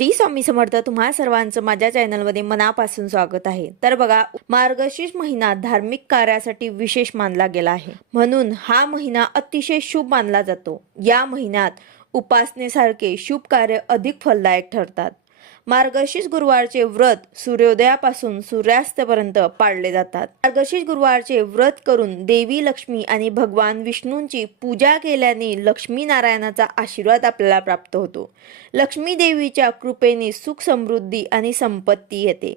श्री स्वामी समर्थ तुम्हा सर्वांचं माझ्या चॅनलमध्ये मनापासून स्वागत आहे. तर बघा मार्गशीर्ष महिना धार्मिक कार्यासाठी विशेष मानला गेला आहे. म्हणून हा महिना अतिशय शुभ मानला जातो. या महिन्यात उपासनेसारखे शुभ कार्य अधिक फलदायक ठरतात. मार्गशीर्ष गुरुवारचे व्रत सूर्योदयापासून सूर्यास्तपर्यंत पाळले जातात. मार्गशीर्ष गुरुवारचे व्रत करून देवी लक्ष्मी आणि भगवान विष्णूंची पूजा केल्याने लक्ष्मी नारायणाचा आशीर्वाद आपल्याला प्राप्त होतो. लक्ष्मी देवीच्या कृपेने सुख समृद्धी आणि संपत्ती येते.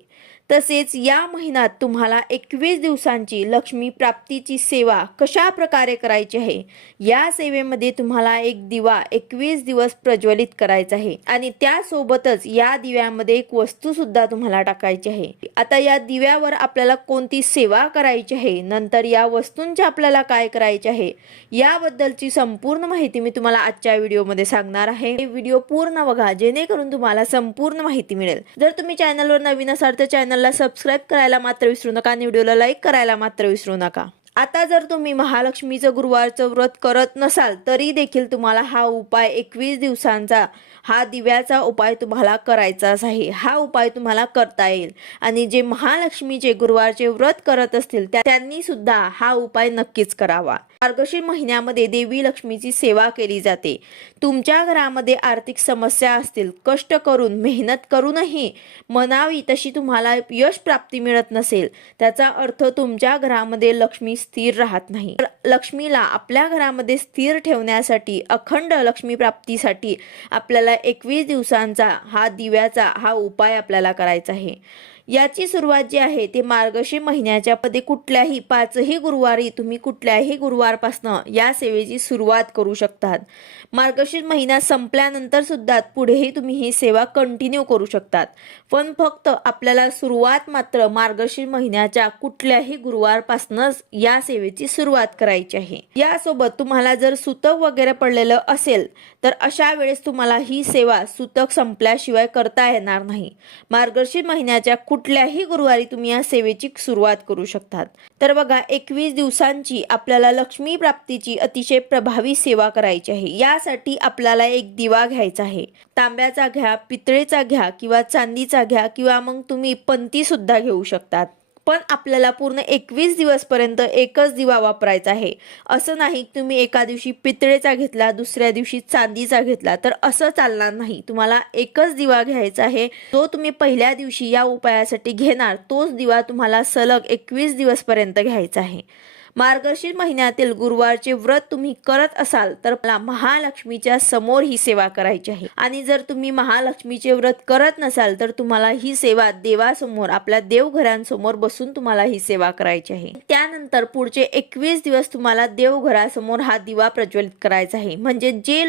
तसेच या महिन्यात तुम्हाला एकवीस दिवसांची लक्ष्मी प्राप्तीची सेवा कशा प्रकारे करायची आहे? या सेवेमध्ये तुम्हाला एक दिवा एकवीस दिवस प्रज्वलित करायचा आहे आणि त्यासोबतच या दिव्यामध्ये एक वस्तू सुद्धा तुम्हाला टाकायची आहे. आता या दिव्यावर आपल्याला कोणती सेवा करायची आहे? नंतर या वस्तूंचे आपल्याला काय करायचे आहे? याबद्दलची संपूर्ण माहिती मी तुम्हाला आजच्या व्हिडिओमध्ये सांगणार आहे. व्हिडिओ पूर्ण बघा जेणेकरून तुम्हाला संपूर्ण माहिती मिळेल. जर तुम्ही चॅनलवर नवीन असाल तर चॅनल चॅनलला सबस्क्राईब करायला मात्र विसरू नका आणि व्हिडिओला लाईक करायला मात्र विसरू नका. आता जर तुम्ही महालक्ष्मीचं गुरुवारचं व्रत करत नसाल तरी देखील तुम्हाला हा उपाय एकवीस दिवसांचा हा दिव्याचा उपाय तुम्हाला करायचाच आहे. हा उपाय तुम्हाला करता येईल. आणि जे महालक्ष्मीचे गुरुवारचे व्रत करत असतील त्या- त्यांनी सुद्धा हा उपाय नक्कीच करावा. मार्गशीर महिन्यामध्ये देवी लक्ष्मीची सेवा केली जाते. तुमच्या घरामध्ये आर्थिक समस्या असतील कष्ट करून मेहनत करूनही मनावी तशी तुम्हाला यश प्राप्ती मिळत नसेल त्याचा अर्थ तुमच्या घरामध्ये लक्ष्मी स्थिर राहत नाही. तर लक्ष्मीला आपल्या घरामध्ये स्थिर ठेवण्यासाठी अखंड लक्ष्मी प्राप्तीसाठी आपल्याला एकवीस दिवसांचा हा दिव्याचा हा उपाय आपल्याला करायचा आहे. याची सुरुवात जी आहे ती मार्गशीर महिन्याच्या पदे कुठल्याही पाचही गुरुवारी तुम्ही कुठल्याही गुरुवारपासनं या सेवेची सुरुवात करू शकतात. मार्गशीर महिना संपल्यानंतर सुद्धा पुढेही तुम्ही ही सेवा कंटिन्यू करू शकतात. पण फक्त आपल्याला सुरुवात मात्र मार्गशीर महिन्याच्या कुठल्याही गुरुवारपासूनच या सेवेची सुरुवात करायची आहे. यासोबत तुम्हाला जर सुतक वगैरे पडलेलं असेल तर अशा वेळेस तुम्हाला ही सेवा सुतक संपल्याशिवाय करता येणार नाही. मार्गशीर महिन्याच्या कुठल्याही गुरुवारी तुम्ही या सेवेची सुरुवात करू शकतात. तर बघा एकवीस दिवसांची आपल्याला लक्ष्मी प्राप्तीची अतिशय प्रभावी सेवा करायची आहे. यासाठी आपल्याला एक दिवा घ्यायचा आहे. तांब्याचा घ्या पितळेचा घ्या किंवा चांदीचा घ्या किंवा मग तुम्ही पंती सुद्धा घेऊ शकतात. पण आपल्याला पूर्ण एकवीस दिवसपर्यंत एकच दिवा वापरायचा आहे. असं नाही तुम्ही एका दिवशी पितळेचा घेतला दुसऱ्या दिवशी चांदीचा घेतला तर असं चालणार नाही. तुम्हाला एकच दिवा घ्यायचा आहे. जो तुम्ही पहिल्या दिवशी या उपायासाठी घेणार तोच दिवा तुम्हाला सलग एकवीस दिवसपर्यंत घ्यायचा आहे. मार्गशीर महिन्यातील गुरुवारचे व्रत तुम्ही करत असाल तर मला महालक्ष्मीच्या समोर ही सेवा करायची आहे. आणि जर तुम्ही महालक्ष्मीचे व्रत करत नसाल तर तुम्हाला ही सेवा देवासमोर आपल्या देवघरांसमोर बसून तुम्हाला ही सेवा करायची आहे. त्यानंतर पुढचे एकवीस दिवस तुम्हाला देवघरासमोर हा दिवा प्रज्वलित करायचा आहे. म्हणजे जे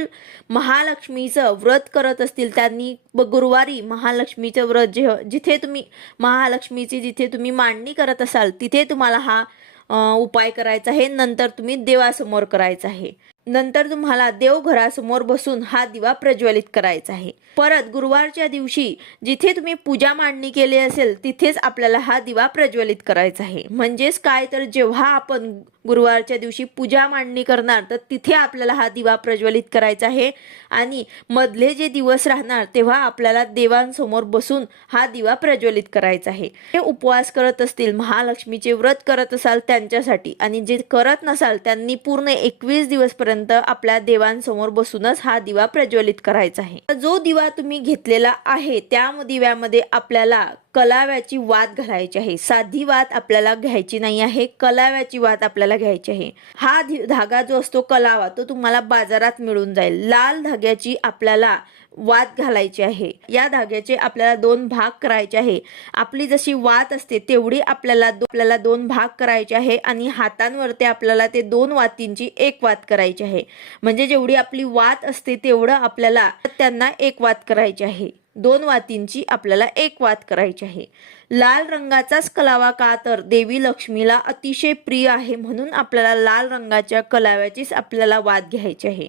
महालक्ष्मीचं व्रत करत असतील त्यांनी गुरुवारी महालक्ष्मीचं व्रत जे जिथे तुम्ही महालक्ष्मीची जिथे तुम्ही मांडणी करत असाल तिथे तुम्हाला हा उपाय करायचा आहे. नंतर तुम्ही देवासमोर करायचा आहे. नंतर तुम्हाला देवघरासमोर बसून हा दिवा प्रज्वलित करायचा आहे. परत गुरुवारच्या दिवशी जिथे तुम्ही पूजा मांडणी केली असेल तिथेच आपल्याला हा दिवा प्रज्वलित करायचा आहे. म्हणजेच काय? तर जेव्हा आपण गुरुवारच्या दिवशी पूजा मांडणी करणार तर तिथे आपल्याला हा दिवा प्रज्वलित करायचा आहे. आणि मधले जे दिवस राहणार तेव्हा आपल्याला देवांसमोर बसून हा दिवा प्रज्वलित करायचा आहे. हे उपवास करत असतील महालक्ष्मीचे व्रत करत असाल त्यांच्यासाठी आणि जे करत नसाल त्यांनी पूर्ण एकवीस दिवसपर्यंत आपल्या देवांसमोर बसूनच हा दिवा प्रज्वलित करायचा आहे. जो दिवा तुम्ही घेतलेला आहे त्या दिव्यामध्ये आपल्याला कलाव्याची वात घालायची आहे. साधी वात आपल्याला घ्यायची नाही आहे कलाव्याची वात आपल्याला घ्यायची आहे. हा धागा जो असतो कलावा तो तुम्हाला बाजारात मिळून जाईल. लाल धाग्याची आपल्याला वात घालायची आहे. या धाग्याचे आपल्याला दोन भाग करायचे आहे. आपली जशी वात असते तेवढी आपल्याला आपल्याला दोन भाग करायचे आहे आणि हातांवरती आपल्याला ते दोन वातींची एक वात करायची आहे. म्हणजे जेवढी आपली वात असते तेवढं आपल्याला त्यांना एक वात करायची आहे. दोन वातींची आपल्याला एक वात करायची आहे. लाल रंगाचाच कलावा का तर देवी लक्ष्मीला अतिशय प्रिय आहे म्हणून आपल्याला लाल रंगाच्या कलाव्याचीच आपल्याला वाद घ्यायची आहे.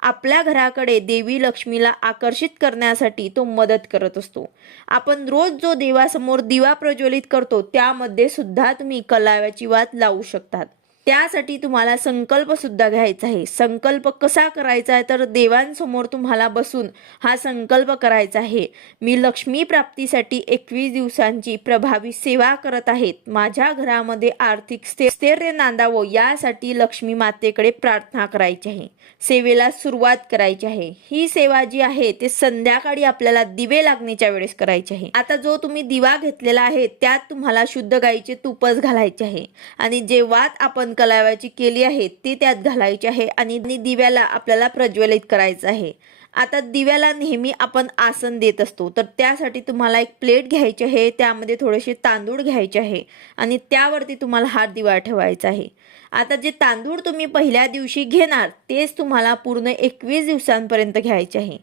आपल्या घराकडे देवी लक्ष्मीला आकर्षित करण्यासाठी तो मदत करत असतो. आपण रोज जो देवासमोर दिवा प्रज्वलित करतो त्यामध्ये सुद्धा तुम्ही कलाव्याची वात लावू शकतात. त्यासाठी तुम्हाला संकल्प सुद्धा घ्यायचा आहे. संकल्प कसा करायचा आहे तर देवांसमोर तुम्हाला बसून हा संकल्प करायचा आहे. मी लक्ष्मी प्राप्तीसाठी एकवीस दिवसांची प्रभावी सेवा करत आहेत. माझ्या घरामध्ये आर्थिक स्थैर्य नांदावं यासाठी लक्ष्मी मातेकडे प्रार्थना करायची आहे. सेवेला सुरुवात करायची आहे. ही सेवा जी आहे ते संध्याकाळी आपल्याला दिवे लागण्याच्या वेळेस करायची आहे. आता जो तुम्ही दिवा घेतलेला आहे त्यात तुम्हाला शुद्ध गाईचे तुपच घालायचे आहे. आणि जेव्हा आपण कलावाची केली आहे ती त्यात घालायची आहे आणि दिव्याला आपल्याला प्रज्वलित करायचं आहे. आता दिव्याला नेहमी आपण आसन देत असतो तर त्यासाठी तुम्हाला एक प्लेट घ्यायची आहे त्यामध्ये थोडेसे तांदूळ घ्यायचे आहे आणि त्यावरती तुम्हाला हा दिवा ठेवायचा आहे. आता जे तांदूळ तुम्ही पहिल्या दिवशी घेणार तेच तुम्हाला पूर्ण एकवीस दिवसांपर्यंत घ्यायचे आहे.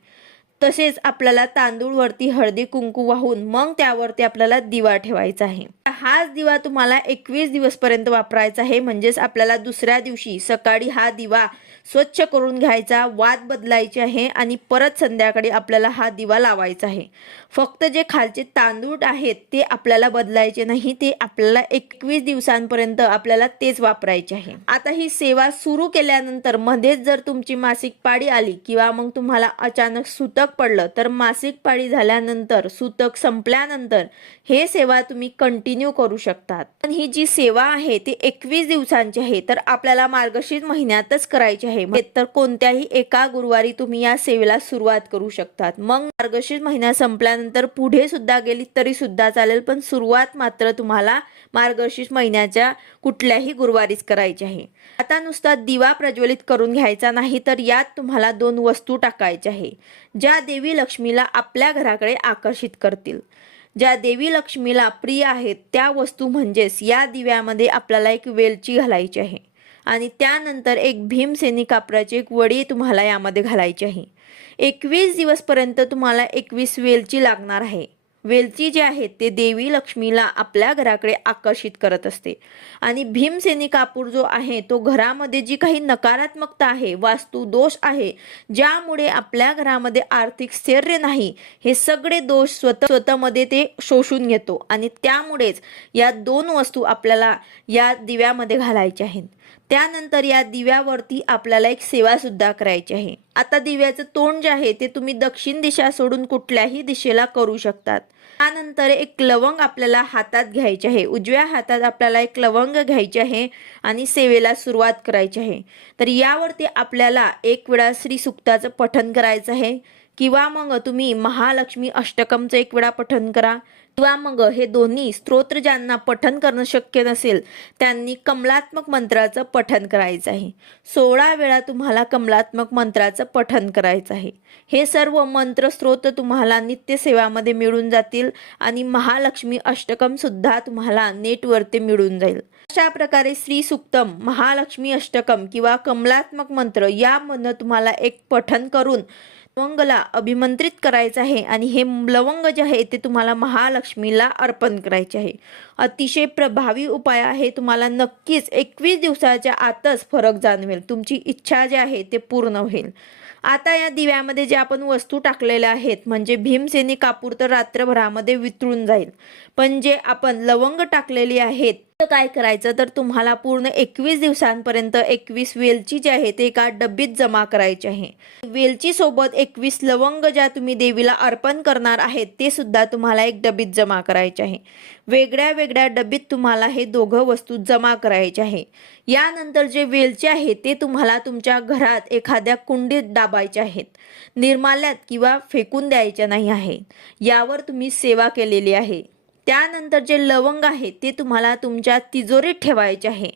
तसेच आपल्याला तांदूळवरती हळदी कुंकू वाहून मग त्यावरती आपल्याला दिवा ठेवायचा आहे. हाच दिवा तुम्हाला एकवीस दिवसपर्यंत वापरायचा आहे. म्हणजेच आपल्याला दुसऱ्या दिवशी सकाळी हा दिवा स्वच्छ करून घ्यायचा वाद बदलायचे आहे आणि परत संध्याकाळी आपल्याला हा दिवा लावायचा आहे. फक्त जे खालचे तांदूळ आहेत ते आपल्याला बदलायचे नाही ते आपल्याला एकवीस दिवसांपर्यंत आपल्याला तेच वापरायचे आहे. आता ही सेवा सुरू केल्यानंतर मध्येच जर तुमची मासिक पाळी आली किंवा मग तुम्हाला अचानक सुतक पडलं तर मासिक पाळी झाल्यानंतर सुतक संपल्यानंतर हे सेवा तुम्ही कंटिन्यू करू शकतात. पण ही जी सेवा आहे ती एकवीस दिवसांची आहे तर आपल्याला मार्गशीर्ष महिन्यातच करायची आहे. आहे. तर कोणत्याही एका गुरुवारी तुम्ही या सेवेला सुरुवात करू शकतात. मग मार्गशीर्ष महिना संपल्यानंतर पुढे सुद्धा गेली तरी सुद्धा चालेल पण सुरुवात मात्र तुम्हाला मार्गशीर्ष महिन्याच्या कुठल्याही गुरुवारीच करायची आहे. आता नुसता दिवा प्रज्वलित करून घ्यायचा नाही तर यात तुम्हाला दोन वस्तू टाकायच्या आहे ज्या देवी लक्ष्मीला आपल्या घराकडे आकर्षित करतील. ज्या देवी लक्ष्मीला प्रिय आहेत त्या वस्तू म्हणजेच या दिव्यामध्ये आपल्याला एक वेलची घालायची आहे. आणि त्यानंतर एक भीमसेनी कापडाची एक वडी तुम्हाला यामध्ये घालायची आहे. एकवीस दिवसपर्यंत तुम्हाला एकवीस वेलची लागणार आहे. वेलची जे आहे ते देवी लक्ष्मीला आपल्या घराकडे आकर्षित करत असते. आणि भीमसेनी कापूर जो आहे तो घरामध्ये जी काही नकारात्मकता आहे वास्तू दोष आहे ज्यामुळे आपल्या घरामध्ये आर्थिक स्थैर्य नाही हे सगळे दोष स्वतः स्वतःमध्ये ते शोषून घेतो. आणि त्यामुळेच या दोन वस्तू आपल्याला या दिव्यामध्ये घालायच्या आहेत. त्यानंतर या दिव्यावरती आपल्याला एक सेवा सुद्धा करायची आहे. आता दिव्याचं तोंड जे आहे ते तुम्ही दक्षिण दिशा सोडून कुठल्याही दिशेला करू शकतात. त्यानंतर एक लवंग आपल्याला हातात घ्यायचे आहे. उजव्या हातात आपल्याला एक लवंग घ्यायचे आहे आणि सेवेला सुरुवात करायची आहे. तर यावरती आपल्याला एक वेळा श्री सुक्ताचं पठण करायचं आहे. किंवा मग तुम्ही महालक्ष्मी अष्टकमचं एक वेळा पठन करा. किंवा मग हे दोन्ही स्तोत्र ज्यांना पठन करणं शक्य नसेल त्यांनी कमलात्मक मंत्राचं पठन करायचं आहे. सोळा वेळा तुम्हाला कमलात्मक मंत्राचं पठन करायचं आहे. हे सर्व मंत्र स्त्रोत तुम्हाला नित्यसेवामध्ये मिळून जातील आणि महालक्ष्मी अष्टकम सुद्धा तुम्हाला नेटवरती मिळून जाईल. अशा प्रकारे श्री सुक्तम महालक्ष्मी अष्टकम किंवा कमलात्मक मंत्र यामधनं तुम्हाला एक पठन करून लवंगला अभिमंत्रित करायचं आहे आणि हे लवंग जे आहे ते तुम्हाला महालक्ष्मीला अर्पण करायचे आहे. अतिशय प्रभावी उपाय आहे. तुम्हाला नक्कीच एकवीस दिवसाच्या आतच फरक जाणवेल. तुमची इच्छा जी आहे ते पूर्ण होईल. आता या दिव्यामध्ये जे आपण वस्तू टाकलेल्या आहेत म्हणजे भीमसेनी कापूर तर रात्रभरामध्ये वितळून जाईल. पण जे आपण लवंग टाकलेली आहेत काय करायचं? तर तुम्हाला पूर्ण एकवीस दिवसांपर्यंत एकवीस वेलची जी आहे ते एका डब्बीत जमा करायची आहे. वेलची सोबत एकवीस लवंग ज्या तुम्ही देवीला अर्पण करणार आहेत ते सुद्धा तुम्हाला एक डब्बीत जमा करायचे आहे. वेगळ्या वेगळ्या डब्बीत तुम्हाला हे दोघं वस्तू जमा करायचे आहे. यानंतर जे वेलचे आहे ते तुम्हाला तुमच्या घरात एखाद्या कुंडीत दाबायचे आहेत. निर्माल्यात किंवा फेकून द्यायच्या नाही आहे. यावर तुम्ही सेवा केलेली आहे. त्यानंतर जे लवंग आहे ते तुम्हाला तुमच्या तिजोरीत ठेवायचे आहे.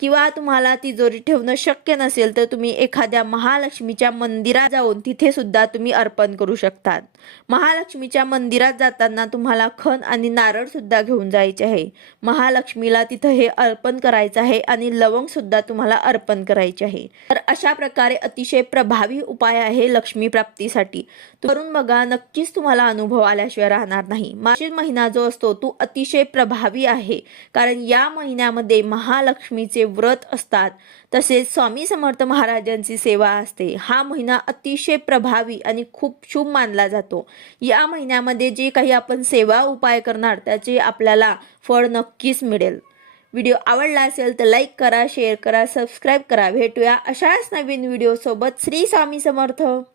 किंवा तुम्हाला तिजोरी ठेवणं शक्य नसेल तर तुम्ही एखाद्या महालक्ष्मीच्या मंदिरात जाऊन तिथे सुद्धा तुम्ही अर्पण करू शकतात. महालक्ष्मीच्या मंदिरात जाताना तुम्हाला खण आणि नारळ सुद्धा घेऊन जायचे आहे. महालक्ष्मीला तिथं हे अर्पण करायचं आहे आणि लवंग सुद्धा तुम्हाला अर्पण करायचे आहे. तर अशा प्रकारे अतिशय प्रभावी उपाय आहे लक्ष्मी प्राप्तीसाठी. करून बघा नक्कीच तुम्हाला अनुभव आल्याशिवाय राहणार नाही. मार्च महिना जो असतो तो अतिशय प्रभावी आहे. कारण या महिन्यामध्ये महालक्ष्मीचे व्रत असतात. तसेच स्वामी समर्थ महाराजांची सेवा असते. हा महिना अतिशय प्रभावी आणि खूप शुभ मानला जातो. या महिन्यामध्ये जे काही आपण सेवा उपाय करणार त्याचे आपल्याला फळ नक्कीच मिळेल. व्हिडिओ आवडला असेल तर लाईक करा शेअर करा सबस्क्राईब करा. भेटूया अशाच नवीन व्हिडिओसोबत. श्री स्वामी समर्थ.